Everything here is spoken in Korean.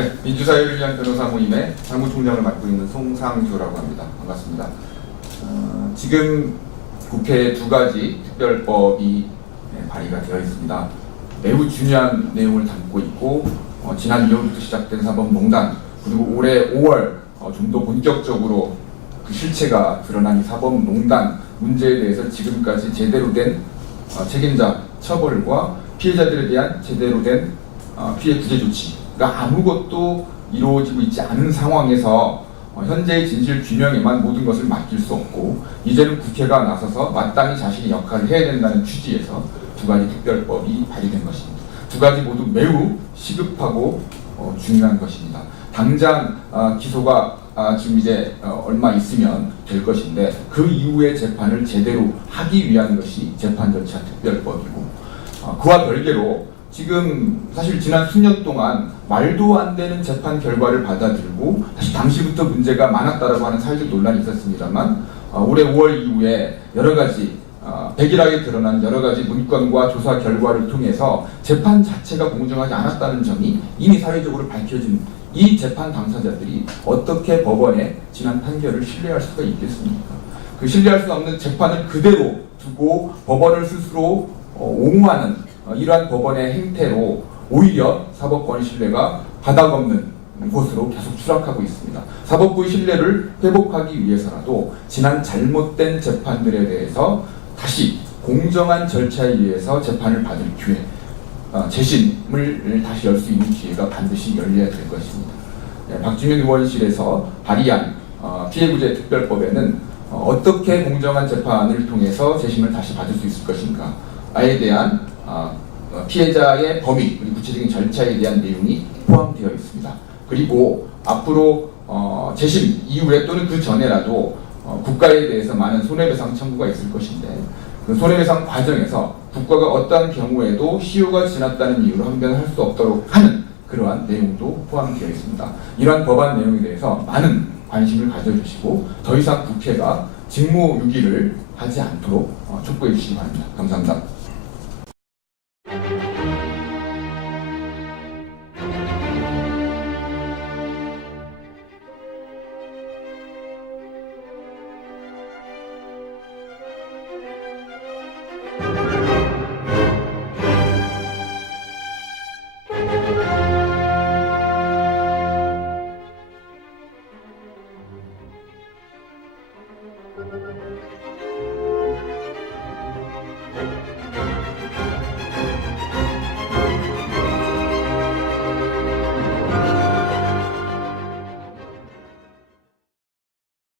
네, 민주사회를 위한 변호사 모임의 사무총장을 맡고 있는 송상주라고 합니다. 반갑습니다. 지금 국회에 두 가지 특별법이 발의가 되어 있습니다. 매우 중요한 내용을 담고 있고 지난 2월부터 시작된 사법농단, 그리고 올해 5월 좀 더 본격적으로 그 실체가 드러난 이 사법농단 문제에 대해서 지금까지 제대로 된 책임자 처벌과 피해자들에 대한 제대로 된 피해 구제 조치가 아무것도 이루어지고 있지 않은 상황에서 현재의 진실 규명에만 모든 것을 맡길 수 없고, 이제는 국회가 나서서 마땅히 자신의 역할을 해야 된다는 취지에서 두 가지 특별법이 발의된 것입니다. 두 가지 모두 매우 시급하고 중요한 것입니다. 당장 기소가 지금 이제 얼마 있으면 될 것인데, 그 이후의 재판을 제대로 하기 위한 것이 재판절차 특별법이고, 그와 별개로 지금 사실 지난 수년 동안 말도 안 되는 재판 결과를 받아들고, 사실 당시부터 문제가 많았다라고 하는 사회적 논란이 있었습니다만, 올해 5월 이후에 여러 가지 백일하게 드러난 여러 가지 문건과 조사 결과를 통해서 재판 자체가 공정하지 않았다는 점이 이미 사회적으로 밝혀진 이 재판 당사자들이 어떻게 법원의 지난 판결을 신뢰할 수가 있겠습니까? 그 신뢰할 수 없는 재판을 그대로 두고 법원을 스스로 옹호하는 이러한 법원의 행태로 오히려 사법권의 신뢰가 바닥없는 곳으로 계속 추락하고 있습니다. 사법부의 신뢰를 회복하기 위해서라도 지난 잘못된 재판들에 대해서 다시 공정한 절차에 의해서 재판을 받을 기회, 재심을 다시 열 수 있는 기회가 반드시 열려야 될 것입니다. 박주민 의원실에서 발의한 피해구제 특별법에는 어떻게 공정한 재판을 통해서 재심을 다시 받을 수 있을 것인가에 대한 피해자의 범위, 그리고 구체적인 절차에 대한 내용이 포함되어 있습니다. 그리고 앞으로 재심 이후에 또는 그 전에라도 국가에 대해서 많은 손해배상 청구가 있을 것인데, 그 손해배상 과정에서 국가가 어떠한 경우에도 시효가 지났다는 이유로 항변할 수 없도록 하는 그러한 내용도 포함되어 있습니다. 이러한 법안 내용에 대해서 많은 관심을 가져주시고, 더 이상 국회가 직무유기를 하지 않도록 촉구해 주시기 바랍니다. 감사합니다.